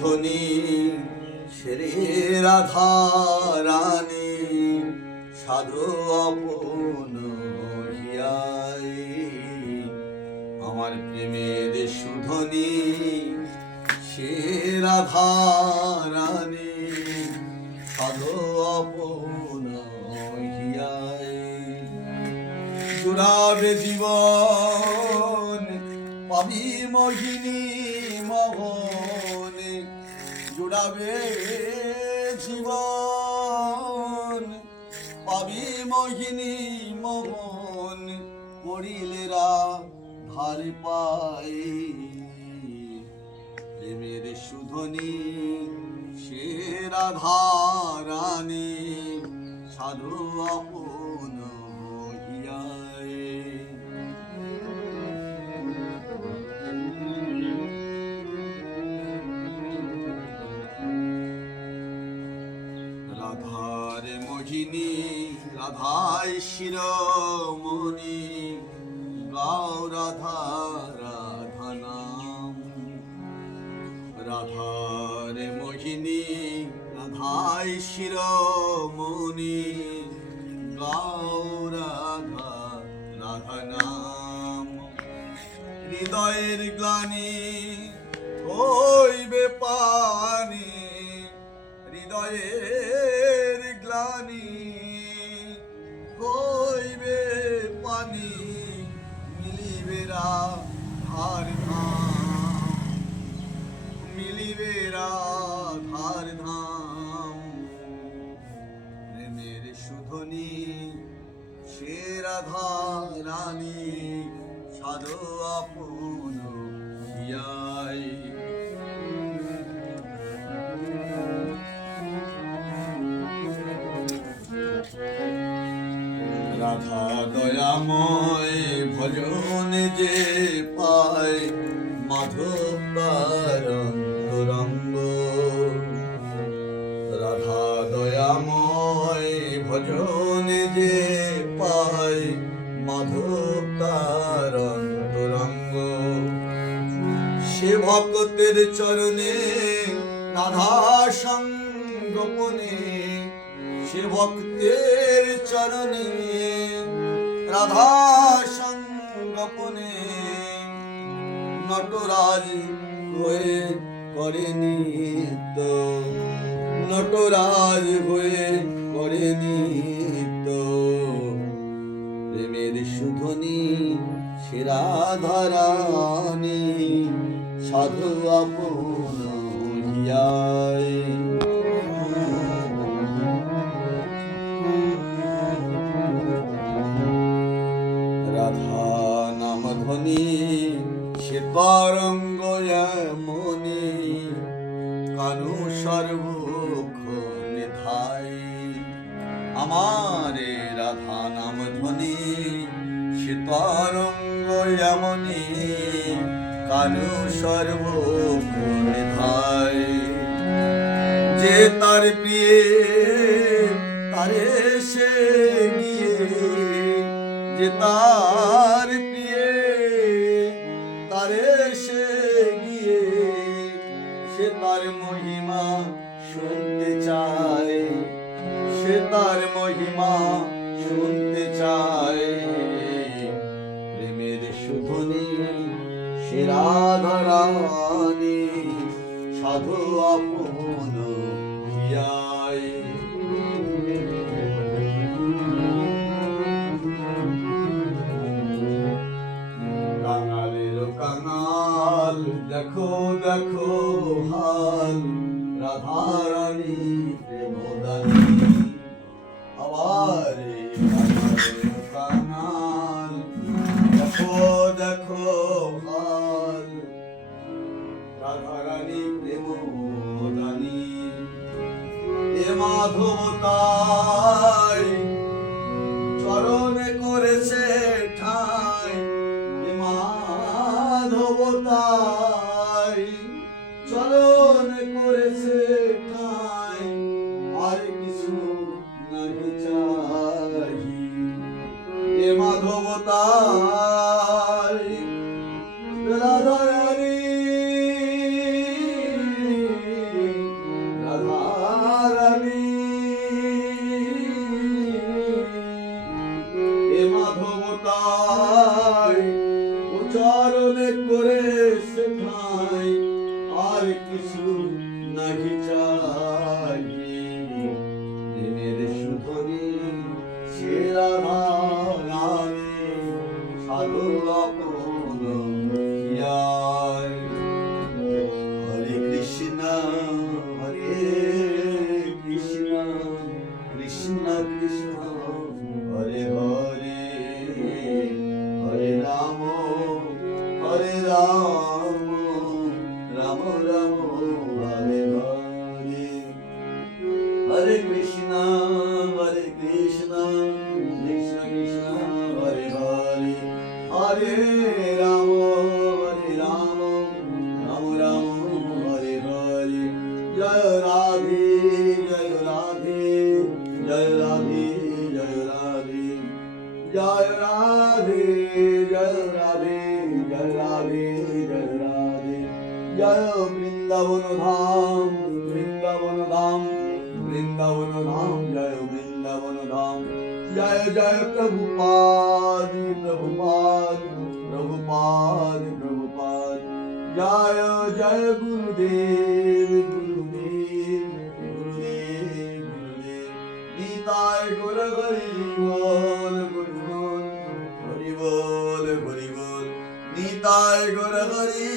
ধনী শ্রী রাধা রানী সাধু আপন হিয়াই, আমার প্রেমের সুধনী শ্রী রাধা রানী সাধু আপন হিয়াই। জুড়াবে জীবন পাবি মোহিনী মোহন, জুড়াবে জীবন পাবি মোহিনী মোহন, পড়িলেরা ধার পাই প্রেমের সুধনী সে রাধা রানী সাধু আপন হিয়াই। রাধার মোহিনী রাধাই শিরোমণি, গাও রাধা রাধা নাম। রাধার মোহিনী রাধাই শিরোমণি, গাও রাধা রাধা নাম। হৃদয়ের গ্লানি হইবে পানি, হৃদয়ের গ্লানি হইবে পানি, মিলিবে রাধার ধাম, মিলিবে রাধার ধাম। প্রেমের সুধনী সে রাধা রানী সাধু আপন হিয়াই। রাধা দয়াময় ভজন যে পায়, মাধব তার অন্তরঙ্গ। রাধা দয়াময় ভজন যে পায়, মাধব তার অন্তরঙ্গ। সে ভক্তের চরণে রাধা সঙ্গোপনে, সে ভক্তের চরণে রাধা সঙ্গোপনে, নটরাজ হয়ে করে নিত্য, নটরাজ হয়ে করে নিত্য। প্রেমের সুধনী সে রাধা রানী সাধু আপন হিয়াই। রাধা নাম ধ্বনি সে তরঙ্গ এমনি, কানু সর্বক্ষণ ধাই। আমারে রাধা নাম ধ্বনি সে তরঙ্গ এমনি, কানু সর্বক্ষণ ধাই। যে তার প্রিয়ে তারে সে গিয়ে, যে তার প্রিয়ে তারে সে গিয়ে, সে তার মহিমা শুনতে চায়, সে তার মহিমা শুনতে চায়। প্রেমের সুধনী সে রাধা রানী সাধু আপন হিয়াই। কাঙাল দেখো দেখো হাল, রাধা রানী প্রেমদানী। আবার কাঙাল দেখো দেখো হাল, রাধা রানী প্রেমদানী। এ মাধব তাই চরণে করেছে ঠাই, মাধব তাই চরণ করেছে ঠাই, আর কিছু নাহি চাই। এ মাধব তাই রাধা রানী আর কিছু নাহি চাই প্রেমের শুধুনি সে রাধা রানী সাধু আপন হিয়ার হরে কৃষ্ণ কৃষ্ণ কৃষ্ণ হরে হরে হরে রাম রাম রাম হরে হরে হরে কৃষ্ণ কৃষ্ণ কৃষ্ণ হরে হরে হরে রাম রাম রাম হরে হরে জয় রাধে জয় রাধে জয় রাধে জয় রাধে জয় রাধে জয় রাধে জয় রাধে জয় রাধে জয় বৃন্দাবন ধাম বৃন্দাবন ধাম বৃন্দাবন ধাম জয় বৃন্দাবন ধাম জয় জয় প্রভুপাদ প্রভুপাদ প্রভুপাদ প্রভুপাদ জয় জয় গুরুদেব গুরুদেব গুরুদেব গুরুদেব নিতাই গৌর হরি বল হরি বল হরি বল নিতাই গৌর হরি